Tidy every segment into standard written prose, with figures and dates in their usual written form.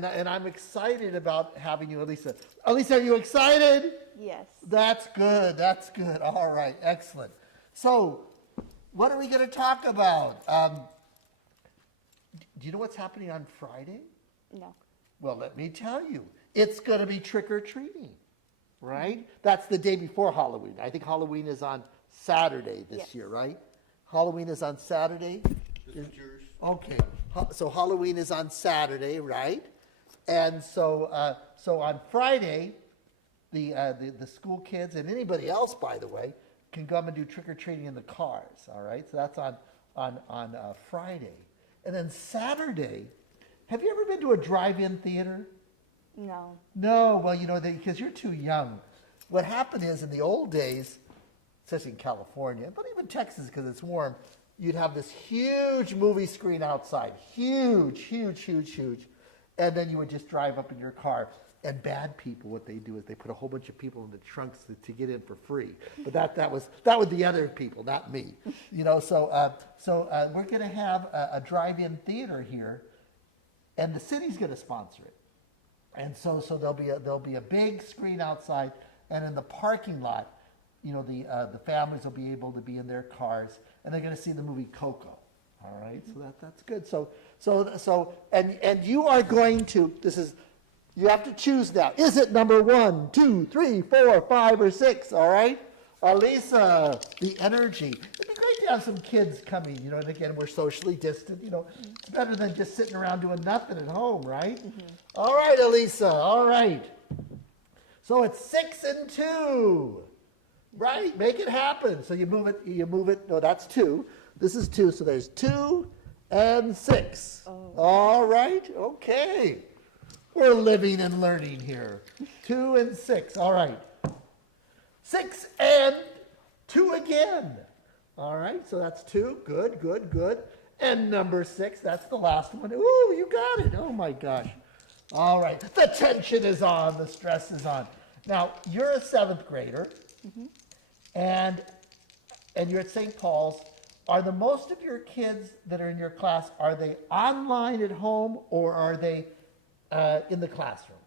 And I'm excited about having you, Elisa. Elisa, are you excited? Yes. That's good. That's good. All right. Excellent. So, what are we going to talk about? Do you know what's happening on Friday? No. Well, let me tell you. It's going to be trick or treating, right? That's the day before Halloween. I think Halloween is on Saturday this Yes. year, right? Halloween is on Saturday? This is yours. Okay. So Halloween is on Saturday, right? And so, so on Friday, the school kids and anybody else, by the way, can come and do trick or treating in the cars. All right, so that's on Friday, and then Saturday. Have you ever been to a drive-in theater? No. No. Well, you know, because you're too young. What happened is in the old days, especially in California, but even Texas because it's warm, you'd have this huge movie screen outside, huge, huge, huge, huge. And then you would just drive up in your car. And bad people, what they do is they put a whole bunch of people in the trunks to get in for free. But that was the other people, not me. You know, so we're going to have a drive-in theater here, and the city's going to sponsor it. And so there'll be a big screen outside, and in the parking lot, you know, the families will be able to be in their cars, and they're going to see the movie Coco. All right, so that's good. And you are going to, you have to choose now. Is it number 1, 2, 3, 4, 5, or 6? All right, Lisa, the energy. It'd be great to have some kids coming. You know, and again, we're socially distant. You know, it's better than just sitting around doing nothing at home, right? Mm-hmm. All right, Elisa. All right. So it's 6 and 2. Right, make it happen. So you move it. No, that's 2. This is 2, so there's 2 and 6. Oh. All right, okay. We're living and learning here. 2 and 6, all right. 6 and 2 again. All right, so that's 2, good, good, good. And number 6, that's the last one. Ooh, you got it, oh my gosh. All right, the tension is on, the stress is on. Now, you're a 7th grader, mm-hmm. and you're at St. Paul's. Are the most of your kids that are in your class, are they online at home or are they in the classroom?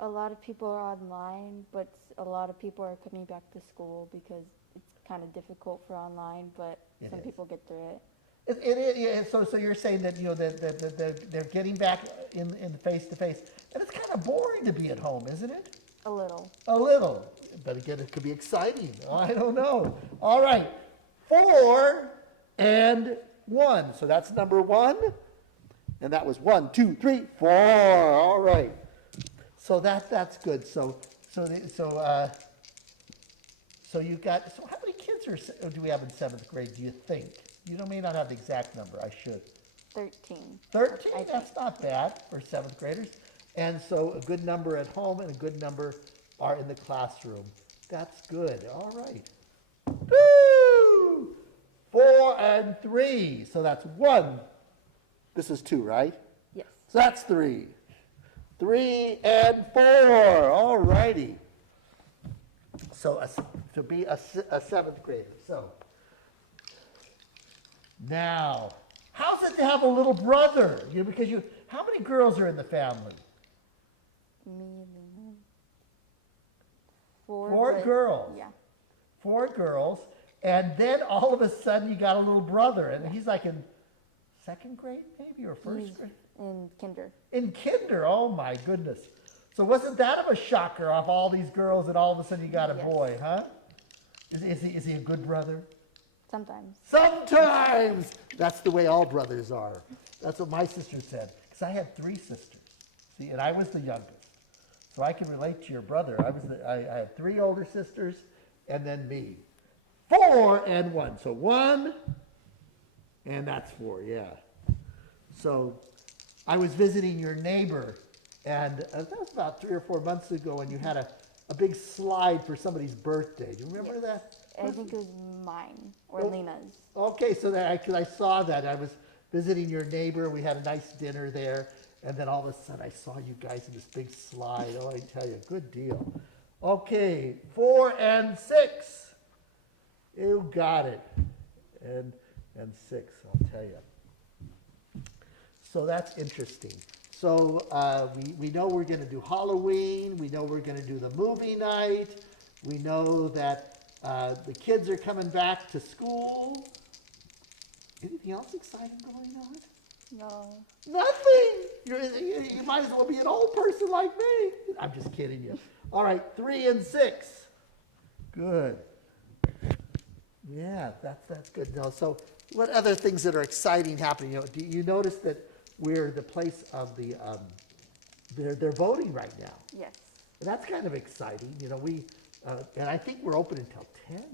A lot of people are online, but a lot of people are coming back to school because it's kind of difficult for online, but some people get through it. Yeah, so you're saying that, you know, that they're getting back in face-to-face, and it's kind of boring to be at home, isn't it? A little. A little. But again, it could be exciting. I don't know. All right. 4 and 1. So that's number 1. And that was 1, 2, 3, 4. All right. So that's good. So you got. So how many kids do we have in 7th grade? Do you think? You may not have the exact number. I should. 13. 13. That's not bad for 7th graders. And so a good number at home and a good number are in the classroom. That's good. All right. Woo! 4 and 3. So that's 1. This is 2, right? Yes. So that's 3. 3 and 4. All righty. So to be a 7th grader. So now, how's it to have a little brother? How many girls are in the family? Me and 4 girls. Yeah. 4 girls. And then all of a sudden you got a little brother. And he's like in 2nd grade maybe or 1st grade? In kinder. In kinder. Oh my goodness. So wasn't that of a shocker off all these girls and all of a sudden you got a boy, huh? Is he a good brother? Sometimes. Sometimes! That's the way all brothers are. That's what my sister said. Because I had 3 sisters. See, and I was the youngest. So I can relate to your brother. I had 3 older sisters and then me. 4 and 1. So 1 and that's 4, yeah. So I was visiting your neighbor and that was about 3 or 4 months ago and you had a big slide for somebody's birthday. Do you remember that? I think it was mine or Lena's. Okay, so because I saw that. I was visiting your neighbor. We had a nice dinner there. And then all of a sudden I saw you guys in this big slide. Oh, I tell you, good deal. Okay, 4 and 6. You got it. And 6, I'll tell you. So that's interesting. So we know we're going to do Halloween. We know we're going to do the movie night. We know that the kids are coming back to school. Anything else exciting going on? No. Nothing. You might as well be an old person like me. I'm just kidding you. All right, 3 and 6. Good. Yeah, that's good. No, so what other things that are exciting happening? Do you notice that we're the place of the they're voting right now? Yes. And that's kind of exciting. We and I think we're open until 10.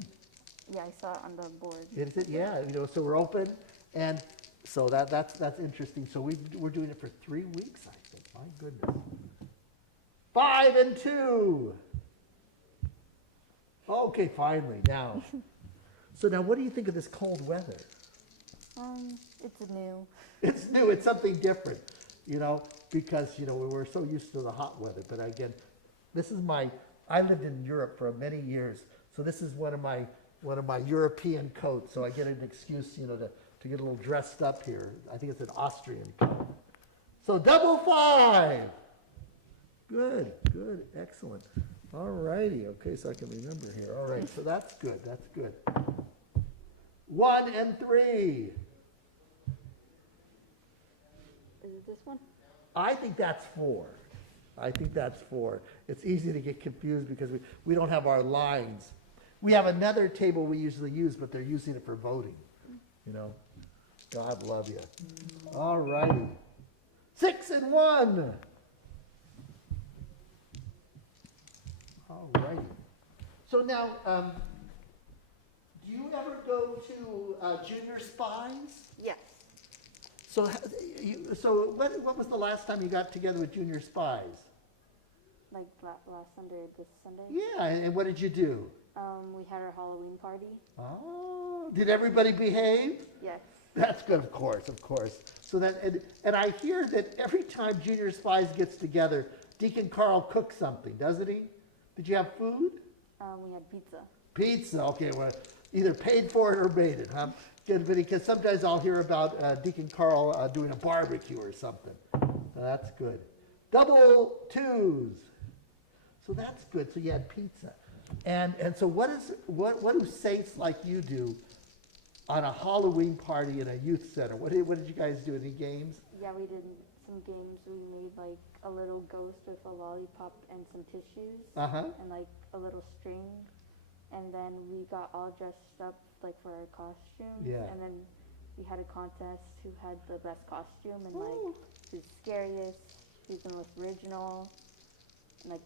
Yeah, I saw it on the board. Is it? Yeah. So we're open, and so that's interesting. So we're doing it for 3 weeks, I think. My goodness. 5 and 2. Okay, finally now. So now, what do you think of this cold weather? It's new. It's new. It's something different, because we're so used to the hot weather. But again, I lived in Europe for many years, so this is one of my European coats. So I get an excuse, to get a little dressed up here. I think it's an Austrian coat. So double 5. Good, excellent. All righty. Okay, so I can remember here. All right, so that's good. 1 and 3. Is it this one? I think that's 4. It's easy to get confused because we don't have our lines. We have another table we usually use, but they're using it for voting. God love you. All righty. 6 and 1. All righty. So now, do you ever go to Junior Spies? Yes. So what was the last time you got together with Junior Spies? Like last Sunday or this Sunday? Yeah, and what did you do? We had our Halloween party. Oh, did everybody behave? Yes. That's good, of course. So and I hear that every time Junior Spies gets together, Deacon Carl cooks something, doesn't he? Did you have food? We had pizza. Pizza, okay, well, either paid for it or made it, huh? Good, because sometimes I'll hear about Deacon Carl doing a barbecue or something. That's good. Double 2s. So that's good. So you had pizza. And so what do saints like you do on a Halloween party in a youth center? What did you guys do? Any games? Yeah, we did some games. We made like a little ghost with a lollipop and some tissues. And like a little string. And then we got all dressed up like for our costumes. Yeah. And then we had a contest who had the best costume and like who's scariest, who's the most original, and like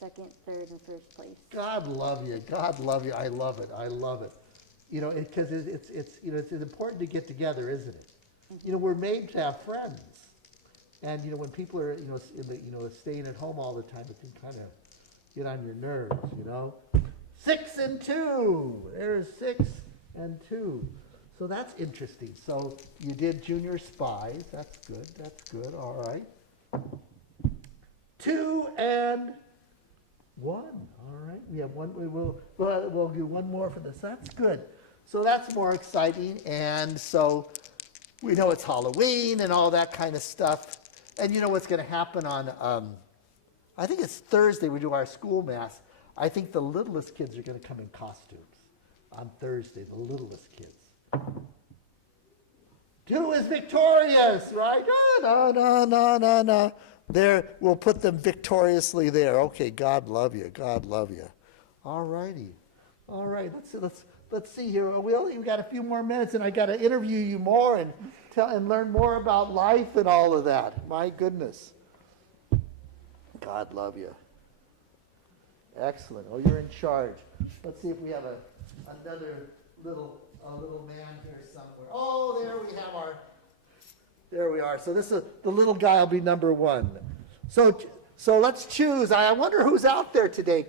second, third, and first place. God love you. I love it. Because it's important to get together, isn't it? Mm-hmm. We're made to have friends, and when people are staying at home all the time, it can kind of get on your nerves. 6 and 2. There's 6 and 2. So that's interesting. So you did Junior Spies. That's good. All right. 2 and 1. All right. We have one. We'll do one more for this. That's good. So that's more exciting. And so we know it's Halloween and all that kind of stuff. And you know what's going to happen on, I think it's Thursday, we do our school mass. I think the littlest kids are going to come in costumes on Thursday, the littlest kids. 2 is victorious, right? No. There, we'll put them victoriously there. Okay, God love you. All righty. All right, let's see here. We've got a few more minutes, and I got to interview you more and learn more about life and all of that. My goodness. God love you. Excellent. Oh, you're in charge. Let's see if we have another little man here somewhere. Oh, there we are. So the little guy will be number 1. So let's choose. I wonder who's out there today.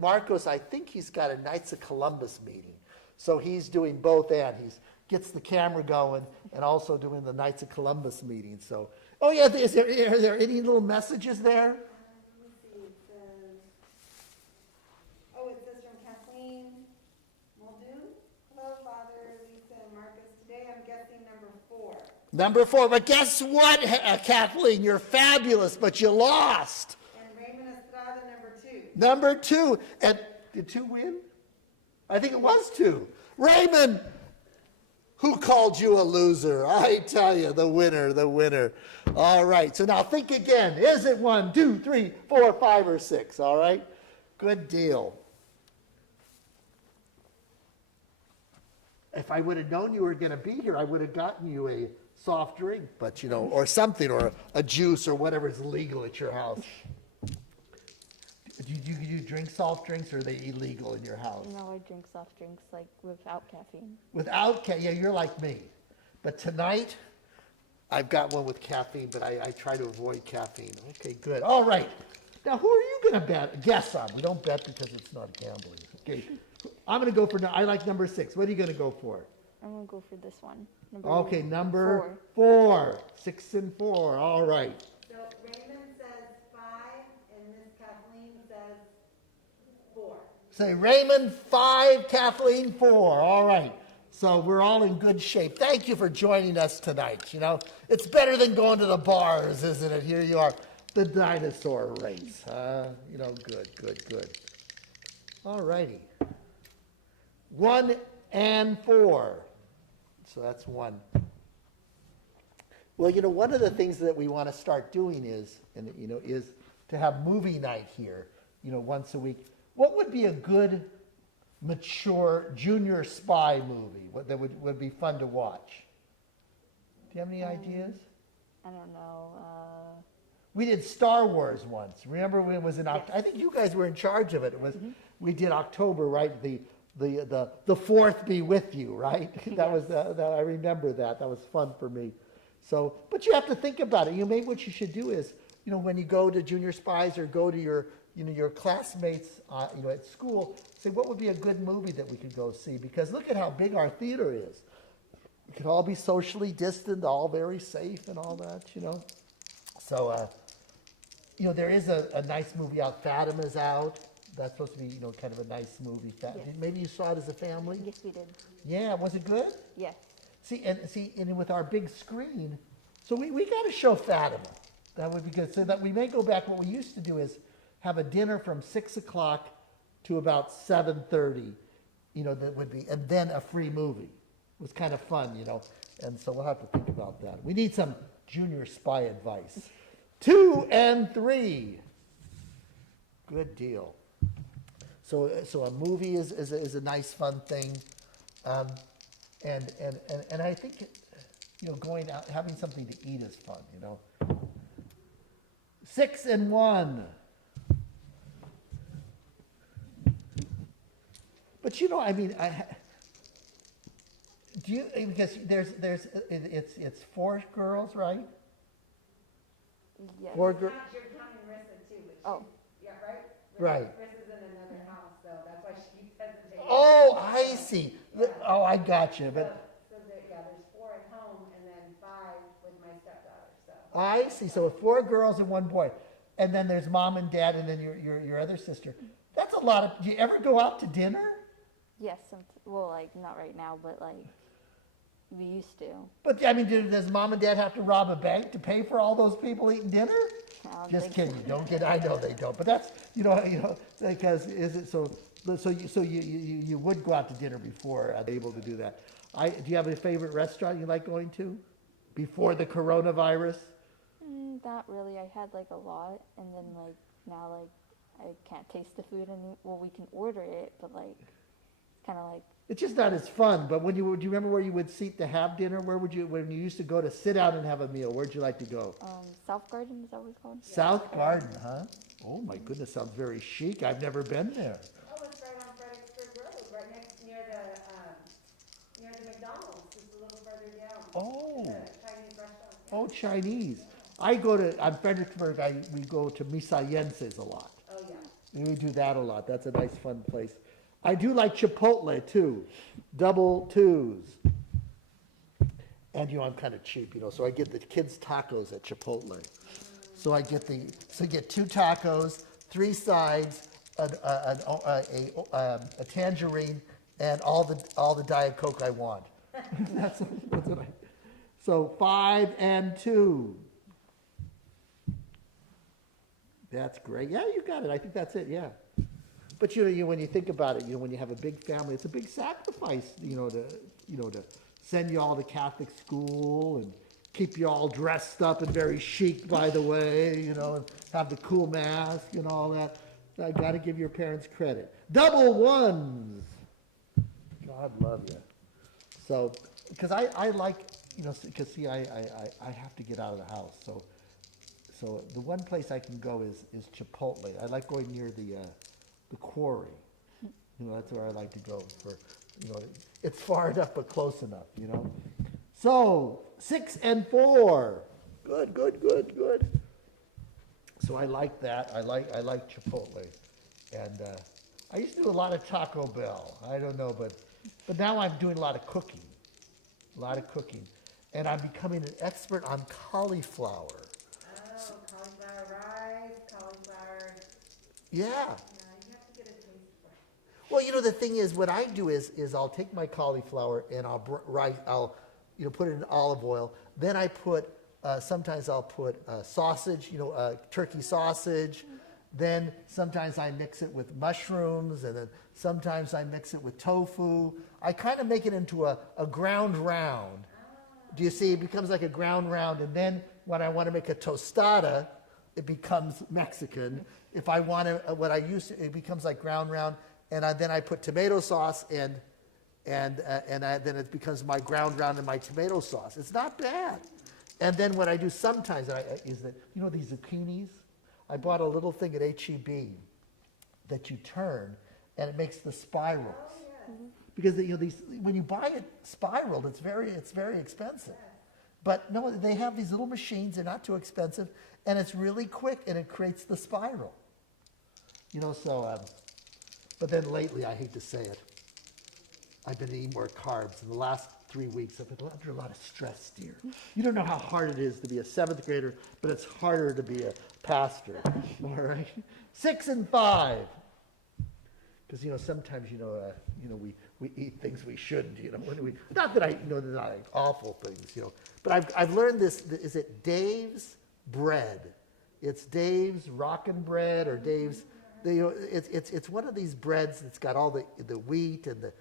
Marcos, I think he's got a Knights of Columbus meeting. So he's doing both, and he gets the camera going and also doing the Knights of Columbus meeting. So, oh yeah, are there any little messages there? It says from Kathleen Muldoon. Hello, Father, Lisa, and Marcus. Today I'm guessing number 4. Number 4. But guess what, Kathleen? You're fabulous, but you lost. And Raymond Estrada, number 2. Number 2. And did 2 win? I think it was 2. Raymond, who called you a loser? I tell you, the winner, the winner. All right, so now think again. Is it 1, 2, 3, 4, 5, or 6? All right, good deal. If I would have known you were going to be here, I would have gotten you a soft drink, but or something, or a juice, or whatever is legal at your house. Do you drink soft drinks, or are they illegal in your house? No, I drink soft drinks like without caffeine. Without caffeine, yeah, you're like me. But tonight, I've got one with caffeine, but I try to avoid caffeine. Okay, good. All right. Now, who are you going to guess on? We don't bet because it's not gambling. Okay. I'm going to go for, I like number 6. What are you going to go for? I'm going to go for this one. Okay, number 4. 6 and 4. All right. So Raymond says 5, and Miss Kathleen says 4. Say Raymond 5, Kathleen 4. All right. So we're all in good shape. Thank you for joining us tonight. It's better than going to the bars, isn't it? Here you are, the dinosaur race. Good. All righty. 1 and 4. So that's 1. Well, one of the things that we want to start doing is to have movie night here, once a week. What would be a good, mature junior spy movie that would be fun to watch? Do you have any ideas? I don't know. We did Star Wars once. Remember when it was in October? I think you guys were in charge of it. It was we did October, right? The fourth be with you, right? That was I remember that. That was fun for me. So, but you have to think about it. Maybe what you should do is, when you go to junior spies or go to your classmates, at school, say what would be a good movie that we could go see? Because look at how big our theater is. We could all be socially distant, all very safe and all that, So, there is a nice movie out. Fatima's out. That's supposed to be, kind of a nice movie. Yes. Maybe you saw it as a family? Yes, we did. Yeah, was it good? Yes. And with our big screen, so we got to show Fatima. That would be good. So that we may go back. What we used to do is have a dinner from 6 o'clock to about 7:30. That would be, and then a free movie. It was kind of fun, And so we'll have to think about that. We need some junior spy advice. 2 and 3. Good deal. So a movie is a nice, fun thing. And I think, going out, having something to eat is fun, 6 and 1. But do you, because it's 4 girls, right? Yes. 4 girls. You're counting Rissa too, but Oh. yeah, right? Right. Rissa's in another house, so that's why she keeps hesitating. Oh, I see. Oh, I got you. But There's 4 at home and then 5 with my stepdaughter, so. I see. So 4 girls and 1 boy, and then there's mom and dad, and then your other sister. That's a lot of. Do you ever go out to dinner? Yes. Not right now, but we used to. But does mom and dad have to rob a bank to pay for all those people eating dinner? I don't Just think kidding. so. Don't get. I know they don't. But that's because is it so? So you would go out to dinner before able to do that. Do you have a favorite restaurant you like going to before the coronavirus? Not really. I had a lot, and then now I can't taste the food anymore. Well, we can order it, but it's kind of It's just not as fun. But do you remember where you would sit to have dinner? Where would you, when you used to go to sit down and have a meal? Where'd you like to go? South Garden, is that what it's called? South Garden, huh? Oh my goodness, sounds very chic. I've never been there. Oh, it's right on Fredericksburg Road, right next near the McDonald's, just a little further down. Oh. The Chinese restaurant. Oh, Chinese. On Fredericksburg, we go to Misayenses a lot. Oh, yeah. And we do that a lot. That's a nice, fun place. I do like Chipotle, too. Double Tues. And, I'm kind of cheap, so I get the kids' tacos at Chipotle. So I get get 2 tacos, 3 sides, a tangerine, and all the Diet Coke I want. that's what I. So 5 and 2. That's great. Yeah, you got it. I think that's it. Yeah. But when you think about it, when you have a big family, it's a big sacrifice, to send you all to Catholic school and keep you all dressed up and very chic, by the way, and have the cool mask and all that. I got to give your parents credit. Double ones. God love you. So, because I like, because see, I have to get out of the house. So the one place I can go is Chipotle. I like going near the quarry. That's where I like to go for, it's far enough but close enough, So 6 and 4. Good. So I like that. I like Chipotle. And I used to do a lot of Taco Bell. I don't know, but now I'm doing a lot of cooking. And I'm becoming an expert on cauliflower. Oh, cauliflower rice, cauliflower. Yeah. You have to get a taste for it. Well, the thing is, what I do is I'll take my cauliflower and I'll put it in olive oil. Then I put sometimes I'll put sausage, turkey sausage. Then sometimes I mix it with mushrooms, and then sometimes I mix it with tofu. I kind of make it into a ground round. Do you see? It becomes like a ground round, and then when I want to make a tostada, it becomes Mexican. If I want to, it becomes like ground round, and then I put tomato sauce and then it becomes my ground round and my tomato sauce. It's not bad. And then what I do sometimes is that, these zucchinis? I bought a little thing at H-E-B that you turn, and it makes the spirals. Oh, yes. Because these, when you buy it spiraled, it's very expensive. But no, they have these little machines. They're not too expensive, and it's really quick, and it creates the spiral. But then lately, I hate to say it, I've been eating more carbs. In the last 3 weeks, I've been under a lot of stress, dear. You don't know how hard it is to be a 7th grader, but it's harder to be a pastor. All right? 6 and 5. Because, sometimes, we eat things we shouldn't, not that they're not like awful things, but I've learned this, is it Dave's bread? It's Dave's Rockin' Bread or Dave's, it's one of these breads that's got all the wheat and the,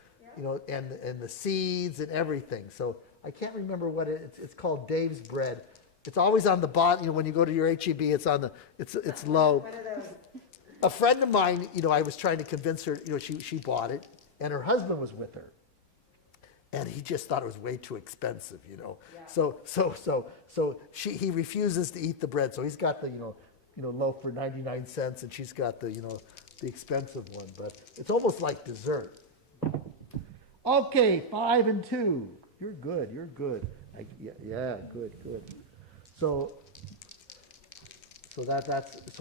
and the seeds and everything. So I can't remember what it's called. Dave's bread. It's always on the bottom. When you go to your H-E-B, it's on the, it's low. One of those. A friend of mine, I was trying to convince her. She bought it, and her husband was with her, and he just thought it was way too expensive. Yeah. So he refuses to eat the bread. So he's got the loaf for 99 cents, and she's got the expensive one. But it's almost like dessert. Okay, 5 and 2. You're good. Yeah, good. So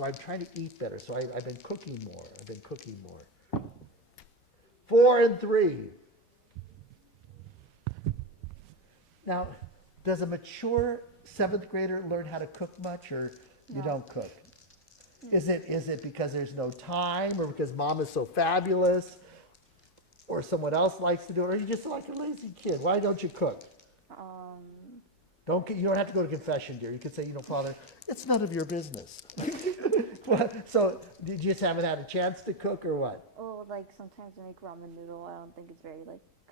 I'm trying to eat better. So I've been cooking more. 4 and 3. Now, does a mature 7th grader learn how to cook much, or you don't cook? Is it because there's no time, or because mom is so fabulous, or someone else likes to do it, or are you just like a lazy kid? Why don't you cook? You don't have to go to confession, dear. You could say, Father, it's none of your business. So, did you just haven't had a chance to cook, or what? Oh, like sometimes I make ramen noodle. I don't think it's very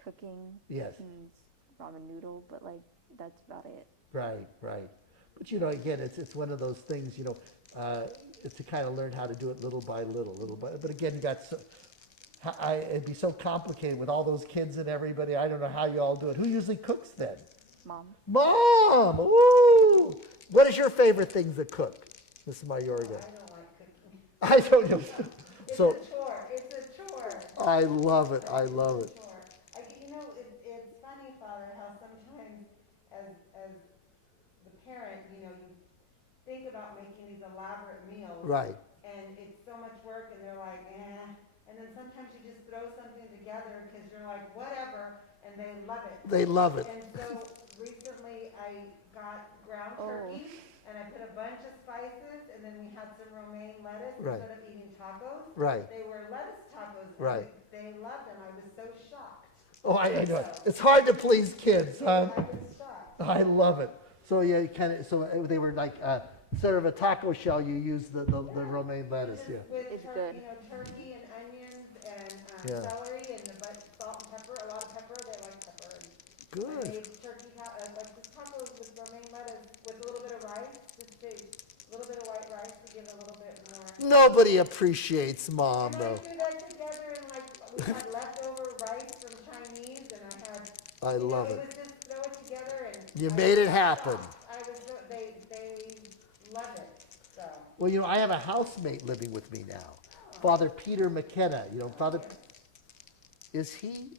cooking. Yes. Ramen noodle, but that's about it. Right. But again, it's one of those things. It's to kind of learn how to do it little by little. But again, you got. It'd be so complicated with all those kids and everybody. I don't know how you all do it. Who usually cooks then? Mom! Woo! What is your favorite thing to cook, Miss Mayorga? I don't like cooking. I don't know. It's So a chore. It's a chore. I love it. It's funny, Father, how sometimes as the parent, you think about making these elaborate meals. Right. And it's so much work, and they're like, eh. And then sometimes you just throw something together because you're like, whatever, and they love it. They love it. And so recently I got ground turkey, and I put a bunch of spices, and then we had some romaine lettuce Right. instead of eating tacos. Right. They were lettuce tacos. And Right. They loved them. I was so shocked. Oh, I know. It's hard to please kids, huh? I was shocked. I love it. So yeah, they were like, instead of a taco shell, you use the romaine lettuce, yeah. With It's good. turkey and onions and Yeah. celery and a bunch of salt and pepper, a lot of pepper, they like pepper. And I Good. made turkey, like just tacos with romaine lettuce with a little bit of rice, just a little bit of white rice to give a little bit more. Nobody appreciates Mom, And I though. do that together and like, we had leftover rice from Chinese and I had, I love it. was just throw it together and. You I made was it happen. shocked. They love it, so. Well, I have a housemate living with me now, Father Peter McKenna. Father, is he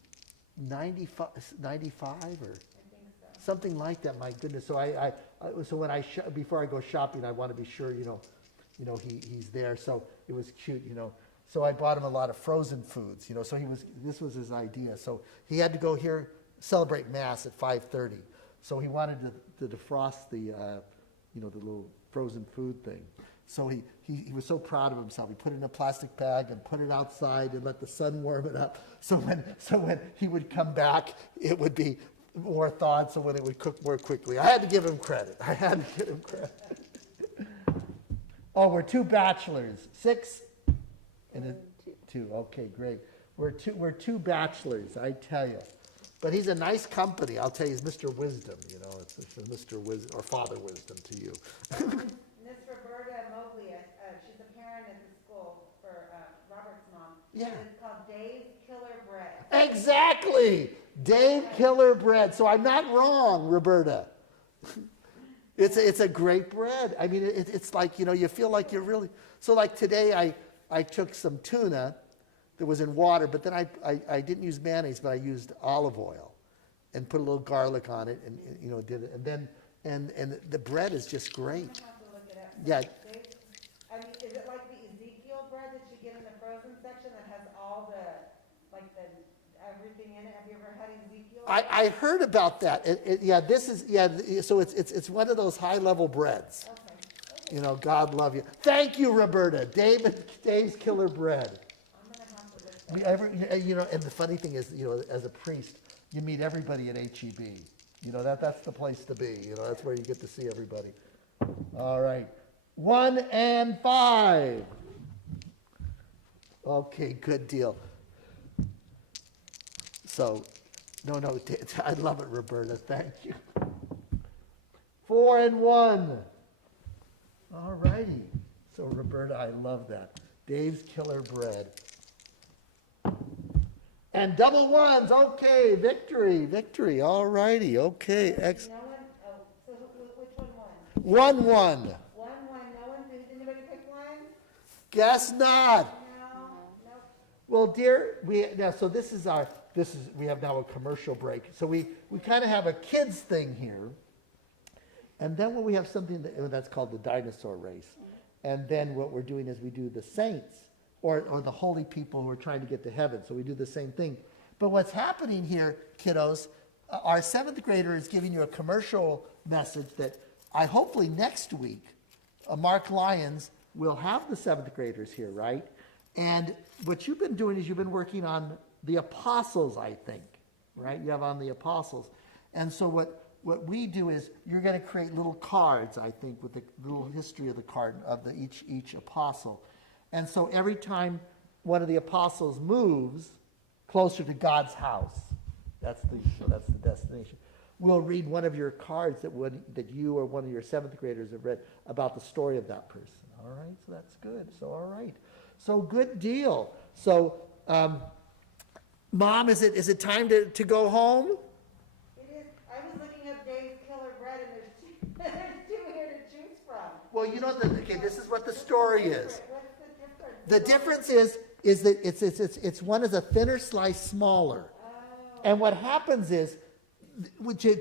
95 or I think so. something like that? My goodness. So so when before I go shopping, I want to be sure, he's there. So it was cute, So I bought him a lot of frozen foods, So this was his idea. So he had to go here celebrate Mass at 5:30. So he wanted to defrost the little frozen food thing. So he was so proud of himself. He put it in a plastic bag and put it outside and let the sun warm it up. So when he would come back, it would be more thawed. So when it would cook more quickly, I had to give him credit. Oh, we're 2 bachelors, 6 and a 2. Okay, great. We're two bachelors, I tell you. But he's a nice company. I'll tell you, he's Mr. Wisdom. It's Mr. Wisdom or Father Wisdom to you. Miss Roberta Mobley, she's a parent at the school for Robert's mom. Yeah. It's called Dave's Killer Bread. Exactly, Dave Killer Bread. So I'm not wrong, Roberta. It's a great bread. I mean, it's like you feel like you're really. So like today, I took some tuna that was in water, but then I didn't use mayonnaise, but I used olive oil, and put a little garlic on it, and did it, and then and the bread is just great. I'm gonna have to look it up. Yeah. I mean, is it like the Ezekiel bread that you get in the frozen section that has all the everything in it? Have you ever had Ezekiel? I heard about that. So it's one of those high level breads. Okay. God love you. Thank you, Roberta. Dave's Killer Bread. I'm gonna have to look that up. And the funny thing is, as a priest, you meet everybody at HEB. That's the place to be. That's where you get to see everybody. All right. 1 and 5. Okay, good deal. So, no, I love it, Roberta. Thank you. 4 and 1. All righty. So, Roberta, I love that. Dave's Killer Bread. And double ones. Okay, victory. All righty. Okay, excellent. No one, so which one won? 1-1. 1-1, no one, did anybody pick one? Guess not. No, nope. Well, dear, we have now a commercial break. So we kind of have a kids thing here. And then when we have something that's called the dinosaur race. And then what we're doing is we do the saints or the holy people who are trying to get to heaven. So we do the same thing. But what's happening here, kiddos, our 7th grader is giving you a commercial message that hopefully next week, Mark Lyons will have the 7th graders here, right? And what you've been doing is you've been working on the apostles, I think, right? You have on the apostles. And so what we do is you're going to create little cards, I think, with the little history of the card of each apostle. And so every time one of the apostles moves closer to God's house, that's the destination. We'll read one of your cards that you or one of your 7th graders have read about the story of that person. All right, so that's good. So all right, so good deal. So, Mom, is it time to go home? It is, I was looking up Dave's Killer Bread and there's two here to choose from. Well, this is what the story is. What's the difference? The difference is that it's one is a thinner slice smaller. Oh. And what happens is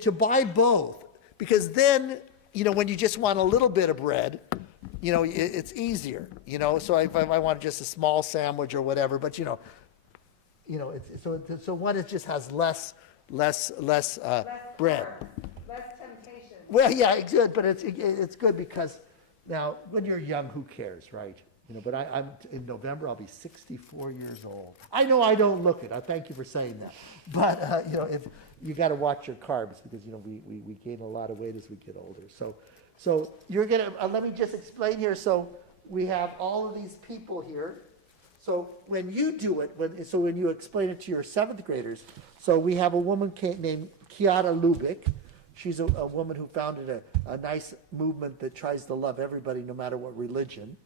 to buy both, because then, when you just want a little bit of bread, it's easier, so if I want just a small sandwich or whatever, but so one just has less bread. Less temptation. Well, yeah, it's good, but it's good because now when you're young, who cares, right? But I'm in November, I'll be 64 years old. I know I don't look it. I thank you for saying that. But you got to watch your carbs because, we gain a lot of weight as we get older. So you're going to, let me just explain here. So we have all of these people here. So when you do it, when you explain it to your 7th graders, so we have a woman named Kiara Lubick. She's a woman who founded a nice movement that tries to love everybody no matter what religion.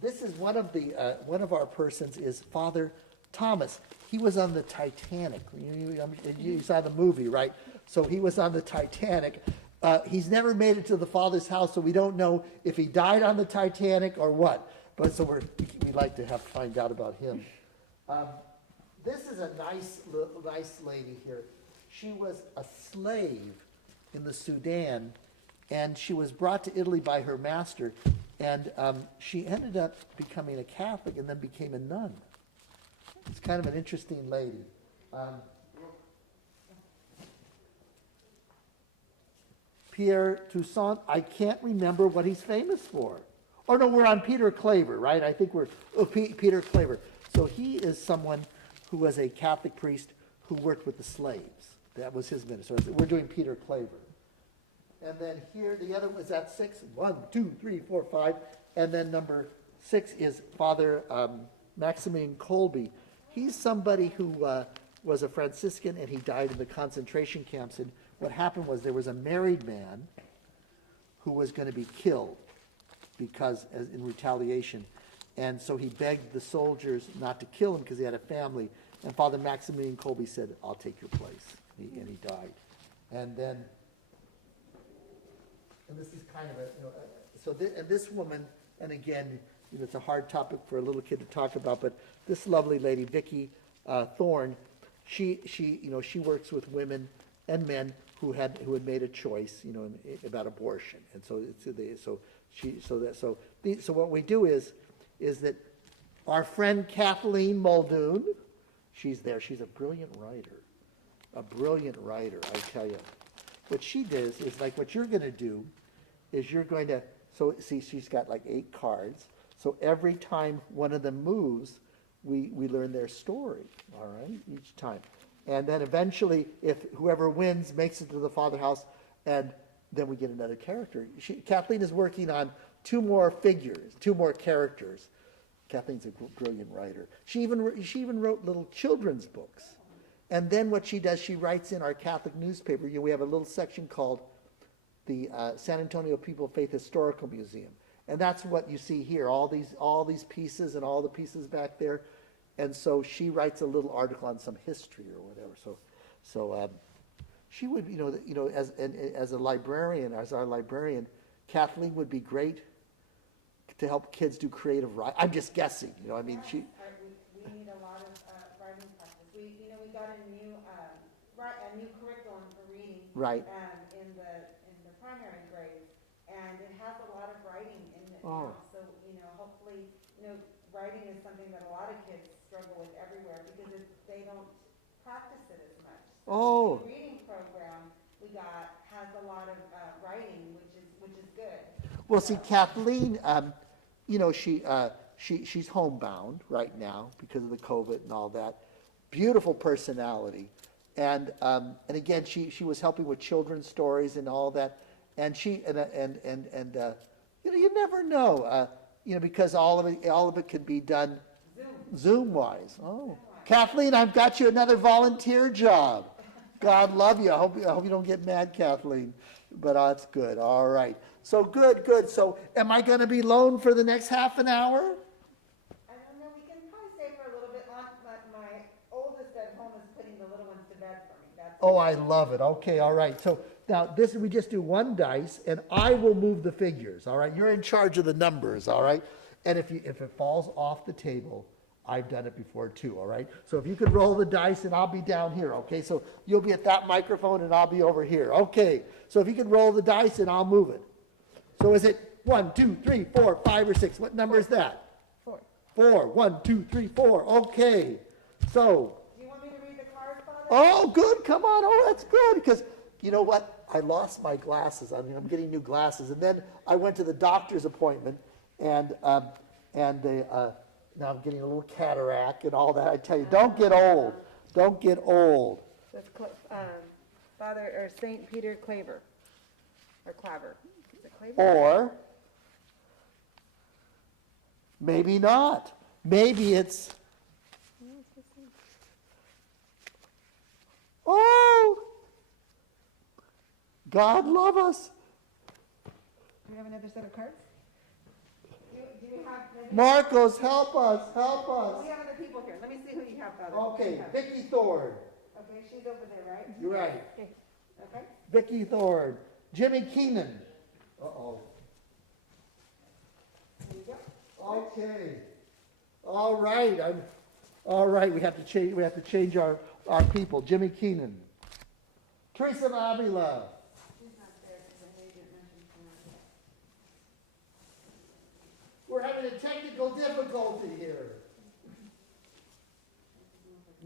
This is one of our persons is Father Thomas. He was on the Titanic. You saw the movie, right? So he was on the Titanic. He's never made it to the Father's house, so we don't know if he died on the Titanic or what. But so we'd like to find out about him. This is a nice lady here. She was a slave in the Sudan, and she was brought to Italy by her master, and she ended up becoming a Catholic and then became a nun. It's kind of an interesting lady. Pierre Toussaint, I can't remember what he's famous for. Oh no, we're on Peter Claver, right? I think Peter Claver. So he is someone who was a Catholic priest who worked with the slaves. That was his ministry. We're doing Peter Claver. And then here, the other was at 6. 1, 2, 3, 4, 5. And then number 6 is Father Maximilian Kolbe. He's somebody who was a Franciscan, and he died in the concentration camps. And what happened was there was a married man who was going to be killed in retaliation. And so he begged the soldiers not to kill him because he had a family. And Father Maximilian Kolbe said, I'll take your place. And he died. And then, and this is kind of and this woman, and again, it's a hard topic for a little kid to talk about, but this lovely lady, Vicky Thorne, she works with women and men who had made a choice, about abortion. And so what we do is that our friend Kathleen Muldoon, she's there. She's a brilliant writer. I tell you. What she does is like what you're going to do is you're going to, so see, she's got like 8 cards. So every time one of them moves, we learn their story, all right, each time. And then eventually, if whoever wins makes it to the Father house, and then we get another character. Kathleen is working on 2 more figures, 2 more characters. Kathleen's a brilliant writer. She even wrote little children's books. And then what she does, she writes in our Catholic newspaper. We have a little section called the San Antonio People of Faith Historical Museum. And that's what you see here, all these pieces and all the pieces back there. And so she writes a little article on some history or whatever. So she would, as a librarian, as our librarian, Kathleen would be great to help kids do creative writing. I'm just guessing, she. We need a lot of writing practice. We got a new curriculum for reading. Right. In the primary grades, and it has a lot of writing in it Oh. now. So hopefully, writing is something that a lot of kids struggle with everywhere because they don't practice it as much. So Oh. the reading program we got has a lot of writing, which is good. Well, see, Kathleen, she's homebound right now because of the COVID and all that. Beautiful personality, and again, she was helping with children's stories and all that, and you never know, because all of it can be done Zoom wise. Oh, Kathleen, I've got you another volunteer job. God love you. I hope you don't get mad, Kathleen. But that's good. All right. So good. So am I going to be alone for the next half an hour? I don't know. We can probably stay for a little bit. My oldest at home is putting the little ones to bed for me. Oh, I love it. Okay, all right. So now we just do 1 dice, and I will move the figures. All right. You're in charge of the numbers. All right. And if it falls off the table, I've done it before too, all right? So if you could roll the dice and I'll be down here, okay? So you'll be at that microphone and I'll be over here. Okay, so if you could roll the dice and I'll move it. So is it 1, 2, 3, 4, 5, or 6? What number is that? 4. 4. 1, 2, 3, 4. Okay. So. Do you want me to read the cards, Father? Oh, good. Come on. Oh, that's good. Because you know what? I lost my glasses. I'm getting new glasses. And then I went to the doctor's appointment and now I'm getting a little cataract and all that. I tell you, don't get old. Don't get old. That's Father, or Saint Peter Claver, or Claver. Is it Claver? Or maybe not. Maybe it's, oh, God love us. Do we have another set of cards? Do we have? Marcos, help us, help us. We have other people here. Let me see who you have, Father. Okay, Vicky Thorne. Okay, she's over there, right? You're right. Okay. Okay. Vicky Thorne. Jimmy Keenan. Uh-oh. There you go. Okay. All right. All right. We have to change. We have to change our people. Jimmy Keenan. Teresa Avila. She's not there because I know you didn't mention her. We're having a technical difficulty here.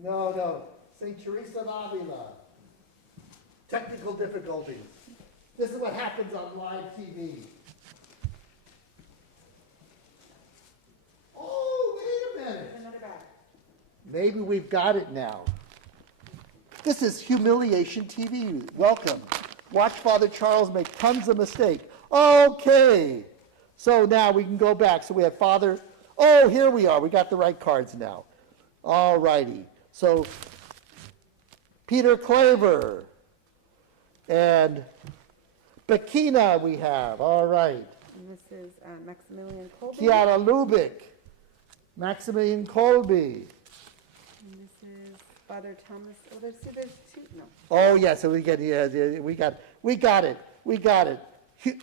No. St. Teresa Avila. Technical difficulties. This is what happens on live TV. Oh, wait a minute. There's another bag. Maybe we've got it now. This is Humiliation TV. Welcome. Watch Father Charles make tons of mistakes. Okay. So now we can go back. So we have Father. Oh, here we are. We got the right cards now. All righty. So Peter Claver and Bakina we have. All right. And this is Maximilian Colby. Kiara Lubick. Maximilian Colby. And this is Father Thomas. Oh, there's two. No. Oh, yeah, so we got it.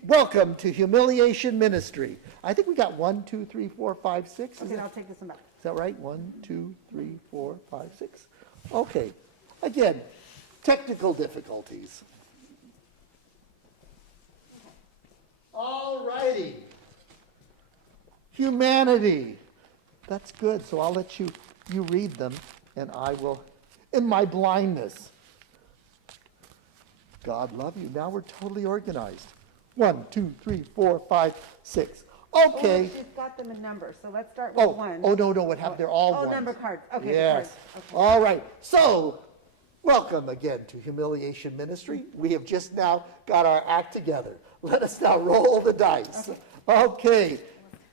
Welcome to Humiliation Ministry. I think we got 1, 2, 3, 4, 5, 6. Okay, I'll take this one back. Is that right? 1, 2, 3, 4, 5, 6. Okay. Again, technical difficulties. All righty. Humanity. That's good. So I'll let you read them, and I will, in my blindness. God love you. Now we're totally organized. 1, 2, 3, 4, 5, 6. Okay. Oh, she's got them in numbers, so let's start with one. No, what happened? They're all Oh, ones. number cards. Okay, Yes. the cards. Okay. All right. So, welcome again to Humiliation Ministry. We have just now got our act together. Let us now roll the dice. Okay.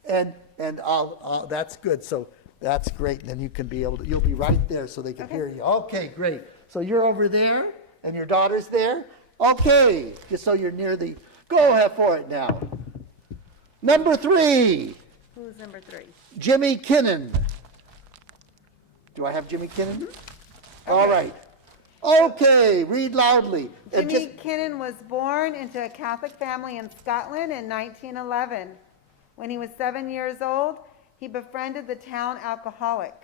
And I'll that's good. So that's great. And then you can be able to, you'll be right there so they can hear you. Okay, great. So you're over there and your daughter's there. Okay. Just so you're near the, go ahead for it now. Number 3. Who's number 3? Jimmy Kinnan. Do I have Jimmy Kinnan? All right. Okay, read loudly. And Jimmy just- Kinnan was born into a Catholic family in Scotland in 1911. When he was 7 years old, he befriended the town alcoholic.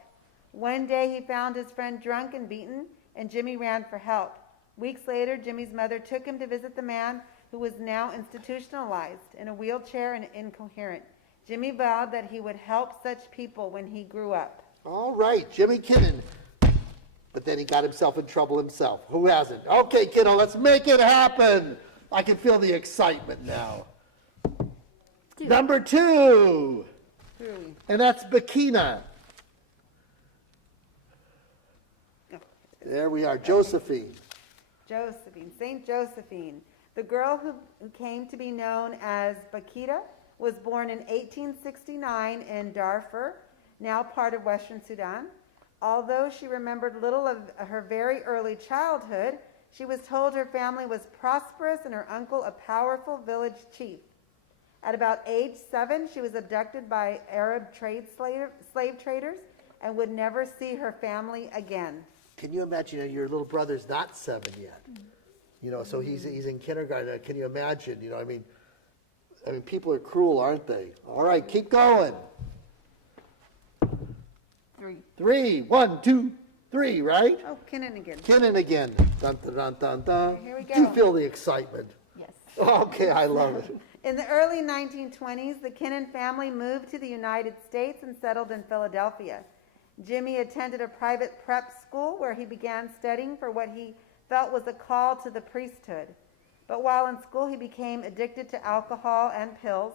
One day he found his friend drunk and beaten, and Jimmy ran for help. Weeks later, Jimmy's mother took him to visit the man who was now institutionalized in a wheelchair and incoherent. Jimmy vowed that he would help such people when he grew up. All right, Jimmy Kinnan. But then he got himself in trouble himself. Who hasn't? Okay, kiddo, let's make it happen. I can feel the excitement now. Number 2. And that's Bakina. There we are, Josephine. Josephine, Saint Josephine. The girl who came to be known as Bakita was born in 1869 in Darfur, now part of Western Sudan. Although she remembered little of her very early childhood, she was told her family was prosperous and her uncle a powerful village chief. At about age 7, she was abducted by Arab slave traders and would never see her family again. Can you imagine, your little brother's not 7 yet? So he's in kindergarten. Can you imagine? I mean, people are cruel, aren't they? All right, keep going. 3. 1, 2, 3, right? Oh, Kinnan again. Kinnan again. Dun, dun, dun, dun, dun. Here we go. Do you feel the excitement? Yes. Okay, I love it. In the early 1920s, the Kinnan family moved to the United States and settled in Philadelphia. Jimmy attended a private prep school where he began studying for what he felt was a call to the priesthood. But while in school, he became addicted to alcohol and pills.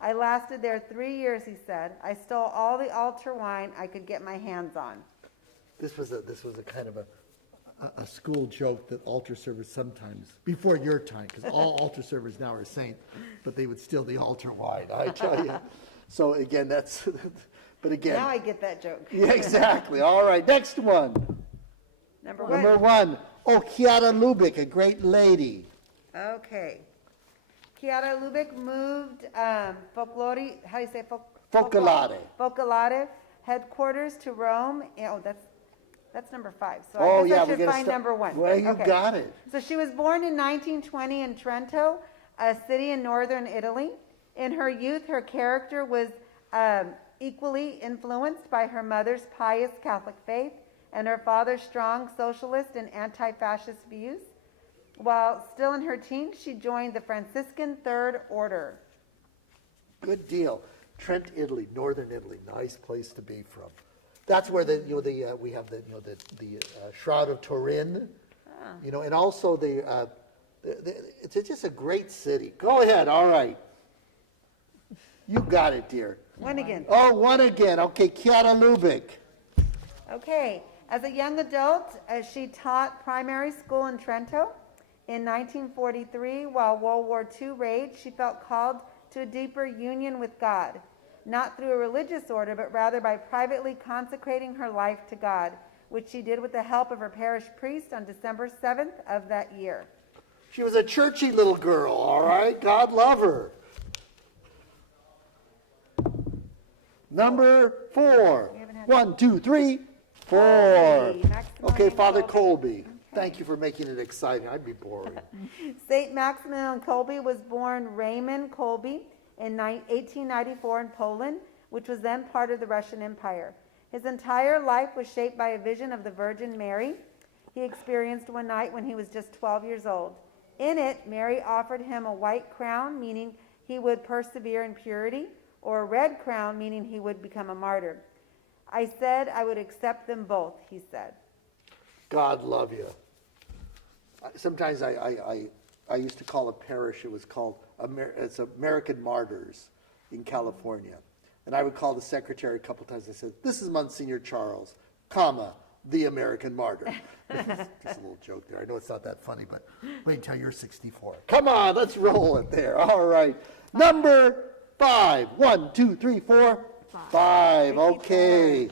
I lasted there 3 years, he said. I stole all the altar wine I could get my hands on. This was a kind of a school joke that altar servers sometimes, before your time, because all altar servers now are saints, but they would steal the altar wine, I tell you. So again, but again. Now I get that joke. Yeah, exactly. All right, next one. Number one. Number one. Oh, Kiara Lubick, a great lady. Okay. Kiara Lubick moved Folklore, how do you say Focolare. Focolare headquarters to Rome. Oh, that's number 5. So Oh, I guess yeah, I we're should gonna find start- number 1. Well, you Okay. got it. So she was born in 1920 in Trento, a city in northern Italy. In her youth, her character was equally influenced by her mother's pious Catholic faith and her father's strong socialist and anti-fascist views. While still in her teens, she joined the Franciscan Third Order. Good deal. Trent, Italy, northern Italy, nice place to be from. That's where we have the Shroud of Turin, and also it's just a great city. Go ahead. All right. You got it, dear. One again. Oh, one again. Okay, Kiara Lubick. Okay. As a young adult, she taught primary school in Trento. In 1943, while World War II raged, she felt called to a deeper union with God, not through a religious order, but rather by privately consecrating her life to God, which she did with the help of her parish priest on December 7th of that year. She was a churchy little girl, all right? God love her. Number 4. We haven't had- 1, 2, 3, 4. Maximilian Okay, Father Kolbe. Colby. Thank you for making it exciting. I'd be boring. St. Maximilian Kolbe was born Raymond Kolbe in 1894 in Poland, which was then part of the Russian Empire. His entire life was shaped by a vision of the Virgin Mary he experienced one night when he was just 12 years old. In it, Mary offered him a white crown, meaning he would persevere in purity, or a red crown, meaning he would become a martyr. I said I would accept them both, he said. God love you. Sometimes I used to call a parish, it was called, it's American Martyrs in California. And I would call the secretary a couple times. I said, this is Monsignor Charles, comma, the American Martyr. Just a little joke there. I know it's not that funny, but wait until you're 64. Come on, let's roll it there. All right. Number 5. 1, 2, 3, 4. 5. Okay.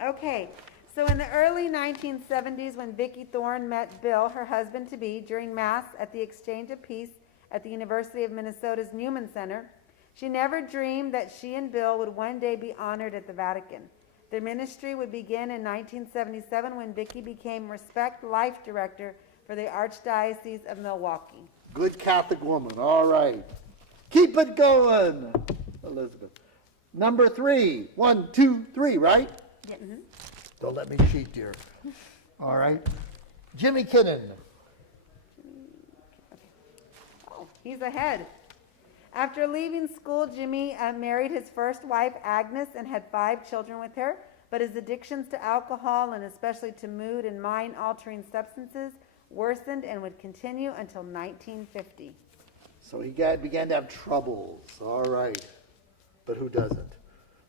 Okay, so in the early 1970s, when Vicki Thorne met Bill, her husband-to-be, during Mass at the Exchange of Peace at the University of Minnesota's Newman Center, she never dreamed that she and Bill would one day be honored at the Vatican. Their ministry would begin in 1977 when Vicki became Respect Life Director for the Archdiocese of Milwaukee. Good Catholic woman. All right. Keep it going, Elizabeth. Number 3. 1, 2, 3, right? Yeah. Mm-hmm. Don't let me cheat, dear. All right. Jimmy Kinnon. Oh, he's ahead. After leaving school, Jimmy married his first wife, Agnes, and had 5 children with her. But his addictions to alcohol, and especially to mood and mind-altering substances, worsened and would continue until 1950. So he began to have troubles. All right. But who doesn't?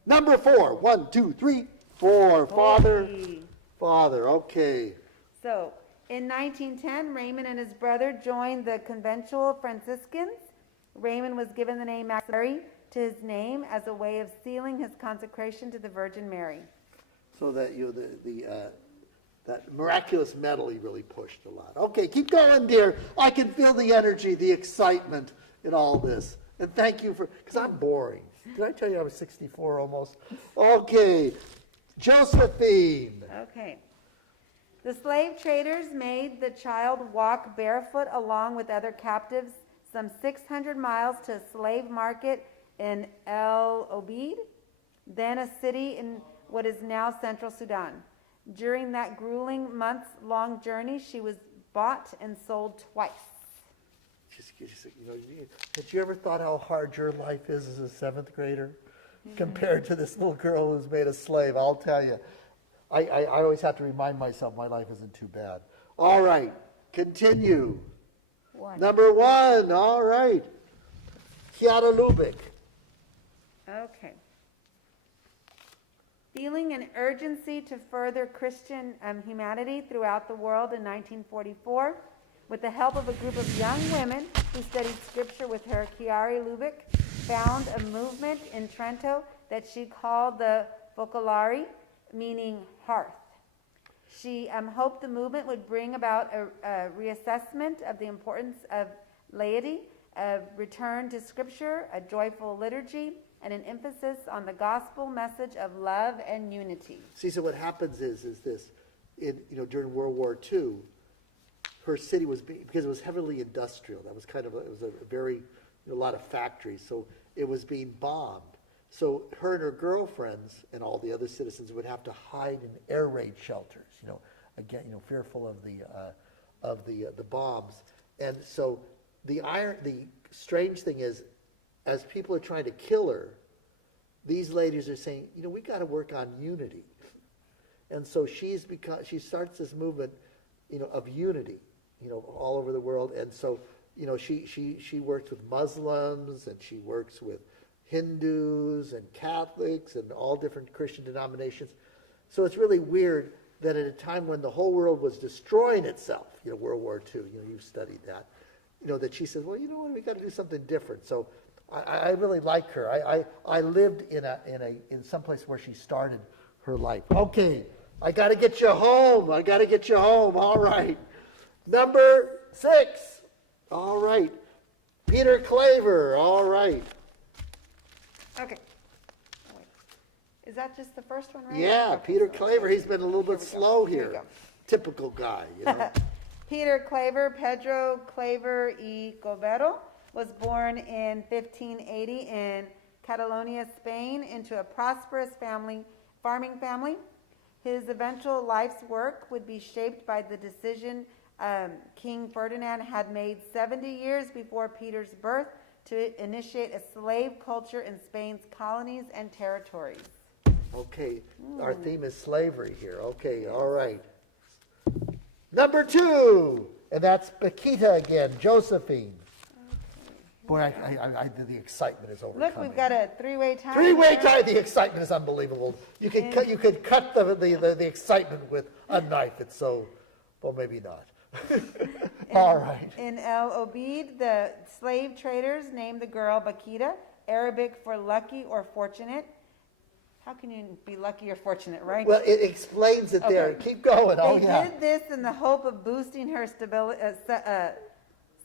Number 4. 1, 2, 3, 4. Father. Holy. Father. Okay. So, in 1910, Raymond and his brother joined the Conventual Franciscans. Raymond was given the name Mary to his name as a way of sealing his consecration to the Virgin Mary. So that that miraculous medal he really pushed a lot. Okay, keep going, dear. I can feel the energy, the excitement in all this. And thank you because I'm boring. Did I tell you I was 64 almost? Okay, Josephine. Okay. The slave traders made the child walk barefoot along with other captives some 600 miles to a slave market in El Obeid, then a city in what is now Central Sudan. During that grueling months-long journey, she was bought and sold twice. Had you ever thought how hard your life is as a 7th grader compared to this little girl who's made a slave? I'll tell you. I always have to remind myself my life isn't too bad. All right, continue. 1. Number 1, all right. Kiara Lubick. Okay. Feeling an urgency to further Christian humanity throughout the world in 1944, with the help of a group of young women who studied scripture with her, Chiari Lubick found a movement in Trento that she called the Focolari, meaning hearth. She hoped the movement would bring about a reassessment of the importance of laity, a return to scripture, a joyful liturgy, and an emphasis on the gospel message of love and unity. See, so what happens is this, during World War II, her city was, because it was heavily industrial, that was kind of, it was a very, a lot of factories, so it was being bombed. So her and her girlfriends and all the other citizens would have to hide in air raid shelters, again, fearful of the bombs. And so the strange thing is, as people are trying to kill her, these ladies are saying, we got to work on unity. And so she starts this movement, of unity, all over the world. And so, she works with Muslims, and she works with Hindus and Catholics and all different Christian denominations. So it's really weird that at a time when the whole world was destroying itself, World War II, you've studied that, that she says, well, we got to do something different. So I really like her. I lived in some place where she started her life. Okay, I got to get you home. All right. Number 6. All right. Peter Claver. All right. Okay. Oh, wait. Is that just the first one, right? Yeah, Okay, Peter so Claver. He's been a little bit slow Here here. we go. Typical guy, Peter Claver, Pedro Claver y Covero, was born in 1580 in Catalonia, Spain, into a prosperous farming family. His eventual life's work would be shaped by the decision King Ferdinand had made 70 years before Peter's birth to initiate a slave culture in Spain's colonies and territories. Okay, our theme is slavery here. Okay, all right. Number 2, and that's Paquita again, Josephine. Boy, the excitement is overcoming. Look, we've got a three-way tie. Three-way tie. The excitement is unbelievable. You could cut the excitement with a knife. It's so, well, maybe not. All right. In El Obeid, the slave traders named the girl Paquita, Arabic for lucky or fortunate. How can you be lucky or fortunate, right? Well, it explains it there. Okay. Keep going. They did this in the hope of boosting her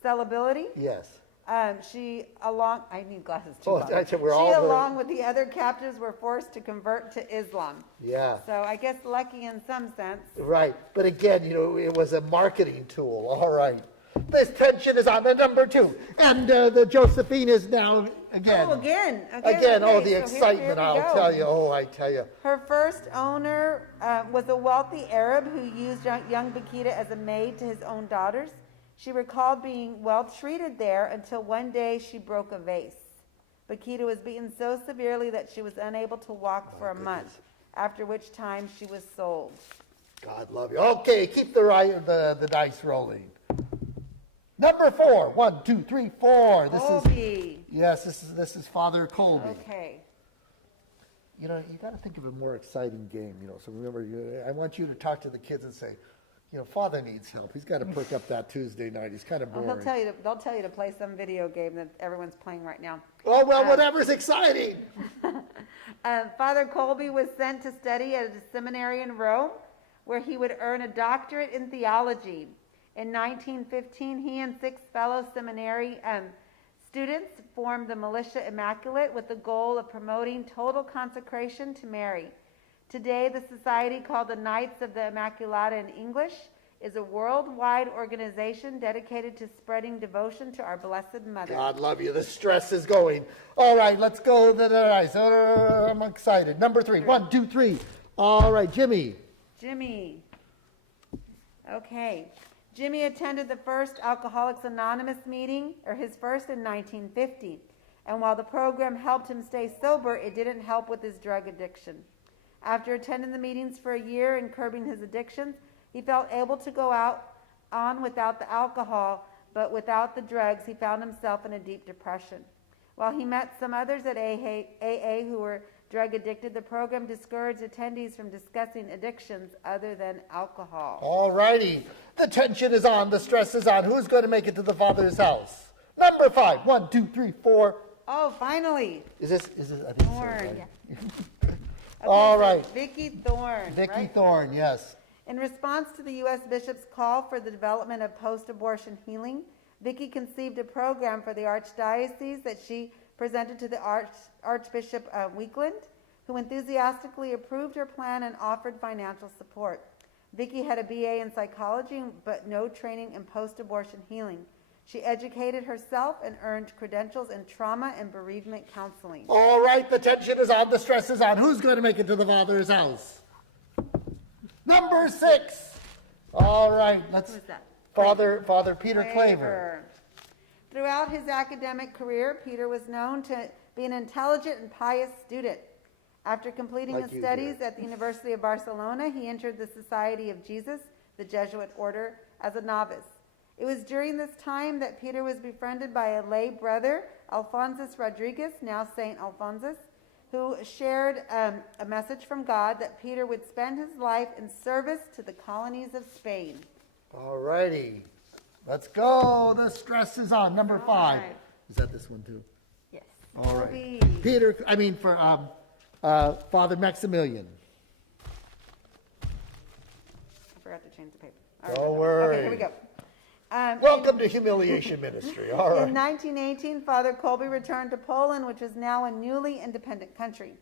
sellability. Yes. I need glasses too. Along with the other captives, were forced to convert to Islam. Yeah. So I guess lucky in some sense. Right. But again, it was a marketing tool. All right. This tension is on the number 2. And the Josephine is now again. Oh, again. Again, Okay, the excitement, I'll tell you. Oh, I tell you. Her first owner was a wealthy Arab who used young Paquita as a maid to his own daughters. She recalled being well treated there until one day she broke a vase. Paquita was beaten so severely that she was unable to walk for a month, after which time she was sold. God love you. Okay, keep the dice rolling. Number 4. 1, 2, 3, 4. Colby. This is Father Colby. Okay. You got to think of a more exciting game. So remember, I want you to talk to the kids and say, Father needs help. He's got to perk up that Tuesday night. He's kind of boring. Well, they'll tell you to play some video game that everyone's playing right now. Oh, well, whatever's exciting. Father Colby was sent to study at a seminary in Rome, where he would earn a doctorate in theology. In 1915, he and 6 fellow seminary students formed the Militia Immaculate with the goal of promoting total consecration to Mary. Today, the society, called the Knights of the Immaculata in English, is a worldwide organization dedicated to spreading devotion to our Blessed Mother. God love you. The stress is going. All right, let's go to the dice. I'm excited. Number 3. 1, 2, 3. All right, Jimmy. Okay. Jimmy attended the first Alcoholics Anonymous meeting, or his first in 1950. And while the program helped him stay sober, it didn't help with his drug addiction. After attending the meetings for a year and curbing his addictions, he felt able to go on without the alcohol, but without the drugs, he found himself in a deep depression. While he met some others at AA who were Drug addicted, the program discouraged attendees from discussing addictions other than alcohol. All righty. The tension is on. The stress is on. Who's going to make it to the Father's house? Number 5. 1, 2, 3, 4. Oh, finally. Is this, I think Thorne. so, right? Okay, All so right. Vicki Thorne. Vicki right? Thorne, yes. In response to the U.S. Bishop's call for the development of post-abortion healing, Vicki conceived a program for the Archdiocese that she presented to the Archbishop Weekland, who enthusiastically approved her plan and offered financial support. Vicki had a BA in psychology, but no training in post-abortion healing. She educated herself and earned credentials in trauma and bereavement counseling. All right, the tension is on, the stress is on. Who's going to make it to the Father's house? Number 6. All right, let's. Who is that? Father Peter Claver. Throughout his academic career, Peter was known to be an intelligent and pious student. After completing Like his you, studies dear. at the University of Barcelona, he entered the Society of Jesus, the Jesuit order, as a novice. It was during this time that Peter was befriended by a lay brother, Alphonsus Rodriguez, now Saint Alphonsus, who shared a message from God that Peter would spend his life in service to the colonies of Spain. All righty. Let's go. The stress is on. Number 5. right. Is that this one too? Yes. All right. Toby. For Father Maximilian. I forgot to change the paper. All right, Don't Okay, worry. here we go. Welcome to Humiliation Ministry. All In right. 1918, Father Kolbe returned to Poland, which is now a newly independent country.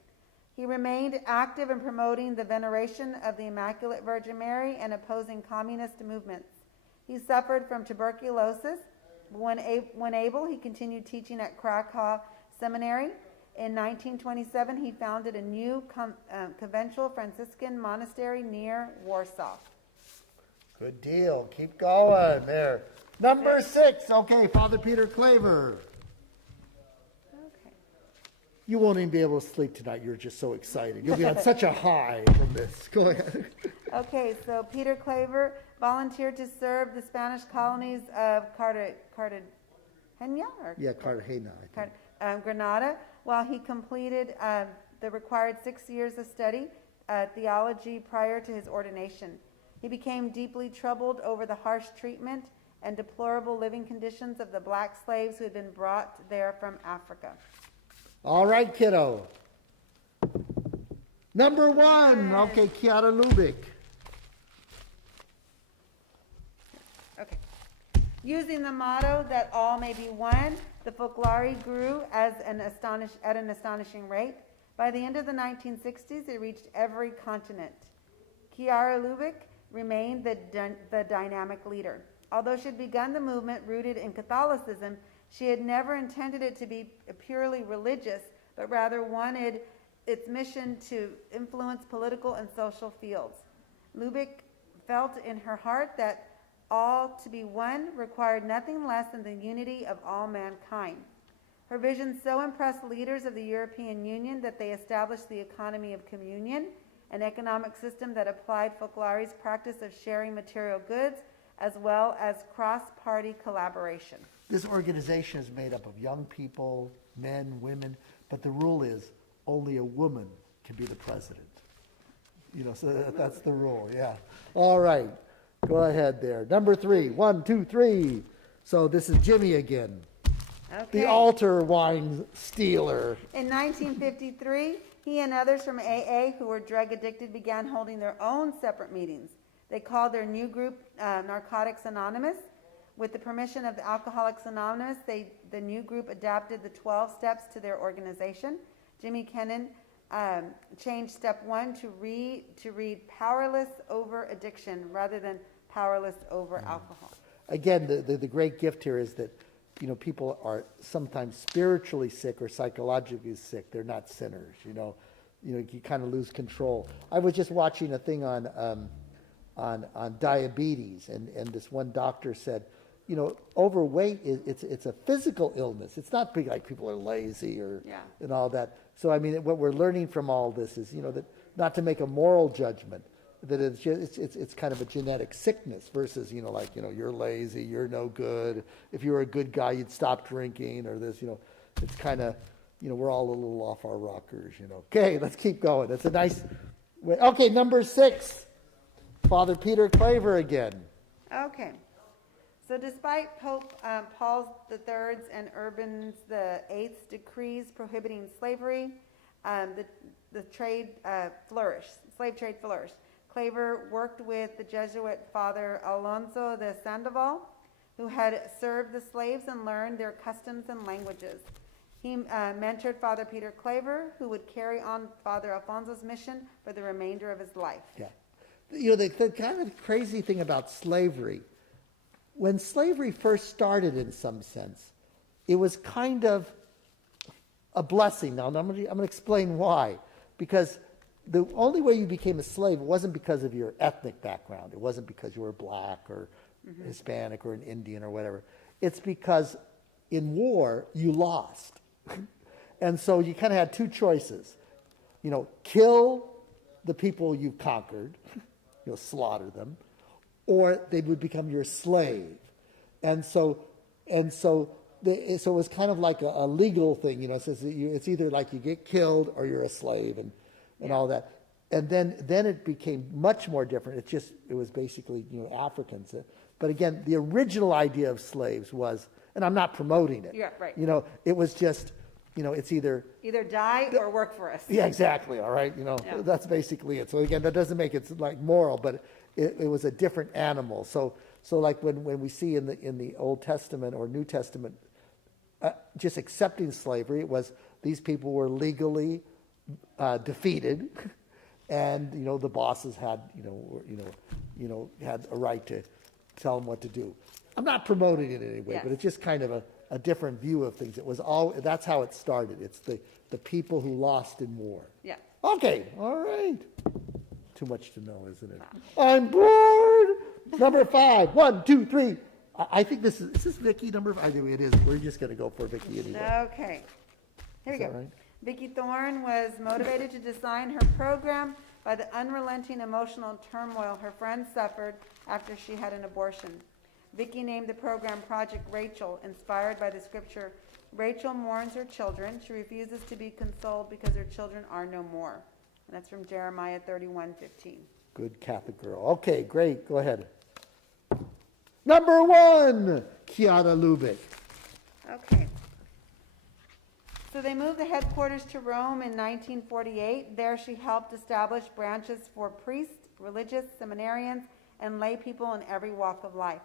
He remained active in promoting the veneration of the Immaculate Virgin Mary and opposing communist movements. He suffered from tuberculosis. When able, he continued teaching at Krakow Seminary. In 1927, he founded a new conventual Franciscan monastery near Warsaw. Good deal. Keep going there. Number 6. Okay, Father Peter Claver. Okay. You won't even be able to sleep tonight. You're just so excited. You'll be on such a high from this. Go ahead. Okay, so Peter Claver volunteered to serve the Spanish colonies of Cartagena, or Yeah, Cartagena, I think. Granada, while he completed the required 6 years of study theology prior to his ordination. He became deeply troubled over the harsh treatment and deplorable living conditions of the black slaves who had been brought there from Africa. All right, kiddo. Number 1. Okay, Kiara Lubick. Okay. Using the motto that all may be one, the folklore grew at an astonishing rate. By the end of the 1960s, it reached every continent. Kiara Lubick remained the dynamic leader. Although she had begun the movement rooted in Catholicism, she had never intended it to be purely religious, but rather wanted its mission to influence political and social fields. Lubick felt in her heart that all to be one required nothing less than the unity of all mankind. Her vision so impressed leaders of the European Union that they established the economy of communion, an economic system that applied folklore's practice of sharing material goods as well as cross-party collaboration. This organization is made up of young people, men, women, but the rule is only a woman can be the president. So that's the rule, yeah. All right, go ahead there. Number 3, 1, 2, 3. So this is Jimmy again. Okay. The altar wine stealer. In 1953, he and others from AA who were drug addicted began holding their own separate meetings. They called their new group Narcotics Anonymous. With the permission of the Alcoholics Anonymous, the new group adapted the 12 steps to their organization. Jimmy Kennan changed step 1 to read powerless over addiction rather than powerless over alcohol. Again, The great gift here is that people are sometimes spiritually sick or psychologically sick. They're not sinners. You kind of lose control. I was just watching a thing on diabetes, and this one doctor said, overweight it's a physical illness. It's not like people are lazy and all that. So what we're learning from all this is that not to make a moral judgment, that it's kind of a genetic sickness versus you're lazy, you're no good. If you were a good guy, you'd stop drinking, or this. It's kind of we're all a little off our rockers. Okay, let's keep going. It's a nice way. Okay, number 6, Father Peter Claver again. Okay. So despite Pope Paul III's and Urban VIII's decrees prohibiting slavery, the trade flourished. Slave trade flourished. Claver worked with the Jesuit Father Alonso de Sandoval, who had served the slaves and learned their customs and languages. He mentored Father Peter Claver, who would carry on Father Alfonso's mission for the remainder of his life. Yeah. The kind of crazy thing about slavery, when slavery first started in some sense, it was kind of a blessing. Now, I'm going to explain why. Because the only way you became a slave wasn't because of your ethnic background. It wasn't because you were black or Hispanic or an Indian or whatever. It's because in war, you lost. And so you kind of had 2 choices. Kill the people you conquered, slaughter them, or they would become your slave. And so it was kind of like a legal thing, it's either like you get killed or you're a slave and all that. And then it became much more different. It was basically, Africans. But again, the original idea of slaves was, and I'm not promoting it. Yeah, right. It was just, it's either die or work for us. Yeah, exactly. All right. That's basically it. So again, that doesn't make it like moral, but it was a different animal. So like when we see in the Old Testament or New Testament, just accepting slavery, it was these people were legally defeated, and the bosses had had a right to tell them what to do. I'm not promoting it in any way, Yes. but it's just kind of a different view of things. That's how it started. It's the people who lost in war. Yeah. Okay, all right. Too much to know, isn't it? I'm bored. Number 5. 1, 2, 3. I think is this Vicky number 5? I think it is. We're just going to go for Vicky anyway. Okay. Here we Is go. that right? Vicki Thorne was motivated to design her program by the unrelenting emotional turmoil her friends suffered after she had an abortion. Vicki named the program Project Rachel, inspired by the scripture, Rachel mourns her children. She refuses to be consoled because her children are no more. And that's from Jeremiah 31:15. Good Catholic girl. Okay, great. Go ahead. Number 1, Kiara Lubick. Okay. So they moved the headquarters to Rome in 1948. There she helped establish branches for priests, religious, seminarians, and lay people in every walk of life.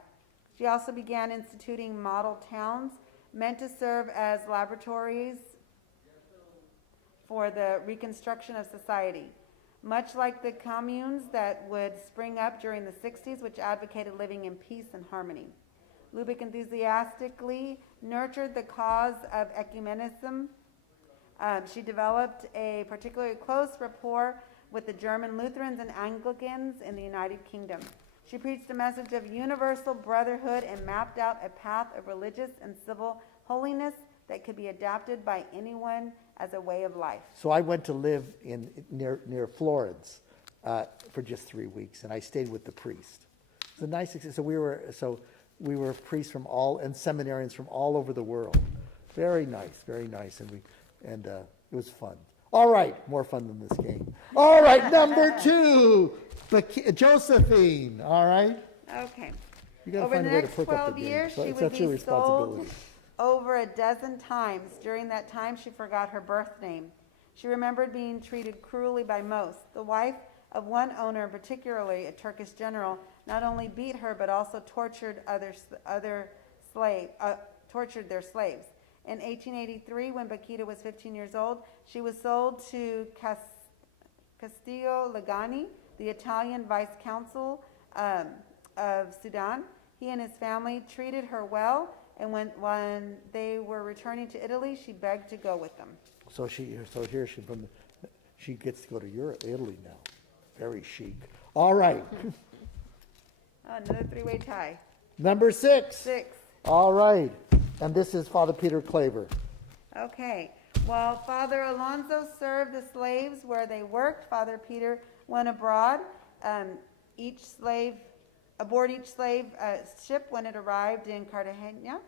She also began instituting model towns meant to serve as laboratories for the reconstruction of society. Much like the communes that would spring up during the 60s, which advocated living in peace and harmony. Lubick enthusiastically nurtured the cause of ecumenism. She developed a particularly close rapport with the German Lutherans and Anglicans in the United Kingdom. She preached a message of universal brotherhood and mapped out a path of religious and civil holiness that could be adapted by anyone as a way of life. So I went to live near Florence for just 3 weeks, and I stayed with the priest. It's a nice. So we were priests from and seminarians from all over the world. Very nice, and it was fun. All right, more fun than this game. All right, number 2, Josephine. All right. Okay. You got to Over find the a way to next pick up 12 the game. years, So she it's would that's your be sold responsibility. over a dozen times. During that time, she forgot her birth name. She remembered being treated cruelly by most. The wife of one owner, particularly a Turkish general, not only beat her but also tortured tortured their slaves. In 1883, when Bakita was 15 years old, she was sold to Castillo Legani, the Italian vice consul of Sudan. He and his family treated her well, and when they were returning to Italy, she begged to go with them. So she gets to go to Italy now. Very chic. All right. Another 3-way tie. Number 6. 6. All right. And this is Father Peter Claver. Okay. While Father Alonso served the slaves where they worked, Father Peter went abroad. Aboard each slave ship when it arrived in Cartagena.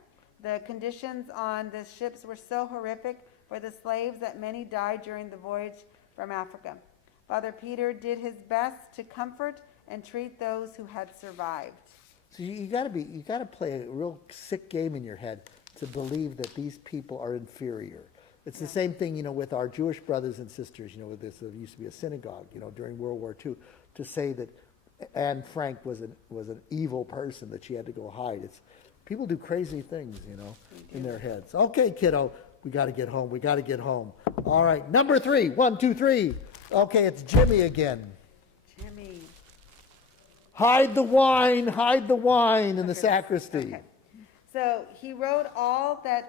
The conditions on the ships were so horrific, for the slaves that many died during the voyage from Africa. Father Peter did his best to comfort and treat those who had survived. So you got to play a real sick game in your head to believe that these people are inferior. It's the same thing, with our Jewish brothers and sisters, with this, there used to be a synagogue, during World War II, to say that Anne Frank was an evil person, that she had to go hide. People do crazy things, in their heads. Okay, kiddo, we got to get home. We got to get home. All right, number 3. 1, 2, 3. Okay, it's Jimmy again. Jimmy. Hide the wine in the sacristy. Okay. So he wrote all the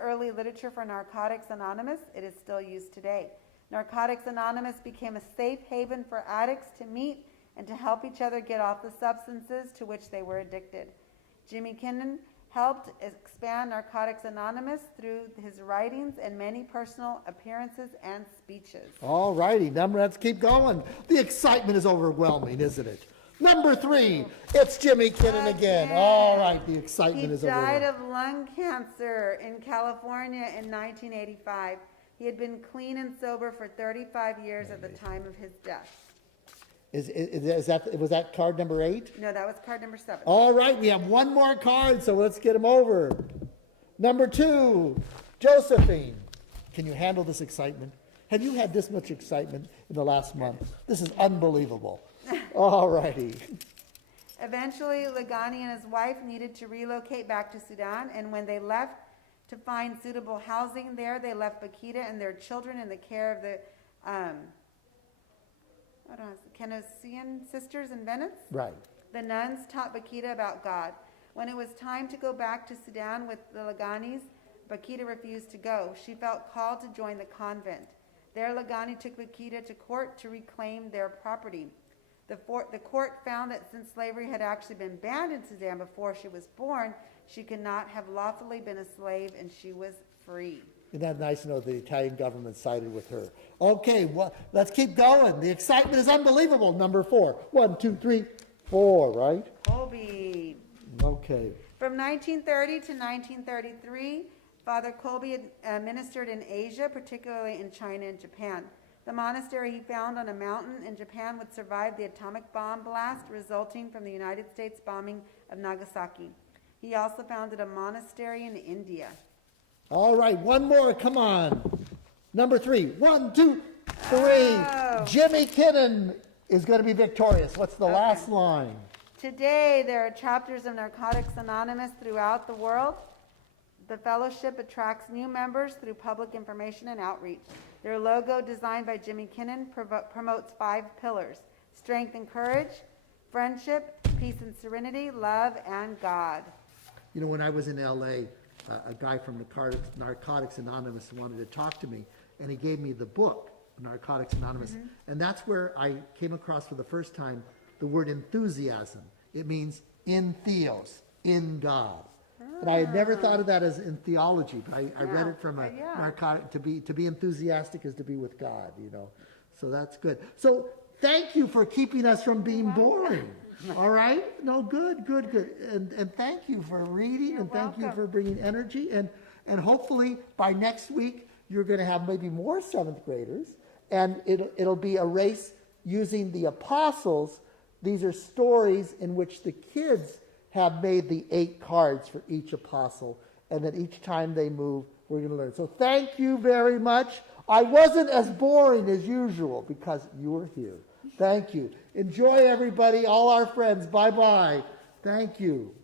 early literature for Narcotics Anonymous. It is still used today. Narcotics Anonymous became a safe haven for addicts to meet and to help each other get off the substances to which they were addicted. Jimmy Kinnan helped expand Narcotics Anonymous through his writings and many personal appearances and speeches. All righty, let's keep going. The excitement is overwhelming, isn't it? Number 3, it's Jimmy Kinnan again. All right, the excitement is overwhelming. He died of lung cancer in California in 1985. He had been clean and sober for 35 years at the time of his death. Was that card number 8? No, that was card number 7. All right, we have one more card, so let's get him over. Number 2, Josephine. Can you handle this excitement? Have you had this much excitement in the last month? This is unbelievable. All righty. Eventually, Legani and his wife needed to relocate back to Sudan, and when they left to find suitable housing there, they left Bakita and their children in the care of the Canossian sisters in Venice. Right. The nuns taught Bakita about God. When it was time to go back to Sudan with the Leganis, Bakita refused to go. She felt called to join the convent. There, Legani took Bakita to court to reclaim their property. The court found that since slavery had actually been banned in Sudan before she was born, she could not have lawfully been a slave, and she was free. Isn't that nice to know the Italian government sided with her? Okay, well, let's keep going. The excitement is unbelievable. Number 4. 1, 2, 3, 4, right? Colby. Okay. From 1930 to 1933, Father Colby ministered in Asia, particularly in China and Japan. The monastery he found on a mountain in Japan would survive the atomic bomb blast resulting from the United States bombing of Nagasaki. He also founded a monastery in India. All right, one more, come on. Number 3. 1, 2, 3. Oh. Jimmy Kinnan is going to be victorious. What's the last line? Today, there are chapters of Narcotics Anonymous throughout the world. The fellowship attracts new members through public information and outreach. Their logo, designed by Jimmy Kinnan, promotes 5 pillars: strength and courage, friendship, peace and serenity, love, and God. When I was in L.A., a guy from Narcotics Anonymous wanted to talk to me, and he gave me the book, Narcotics Anonymous. Mm-hmm. And that's where I came across for the first time the word enthusiasm. It means in theos, in God. And I had never thought of that as in theology, but I read it from a narcotic. To be enthusiastic is to be with God, So that's good. So thank you for keeping us from being boring. All right? No, good. And thank you for reading, and thank you for bringing energy. And hopefully by next week, you're going to have maybe more 7th graders, and it'll be a race using the apostles. These are stories in which the kids have made the 8 cards for each apostle, and then each time they move, we're going to learn. So thank you very much. I wasn't as boring as usual because you were here. Thank you. Enjoy, everybody, all our friends. Bye-bye. Thank you.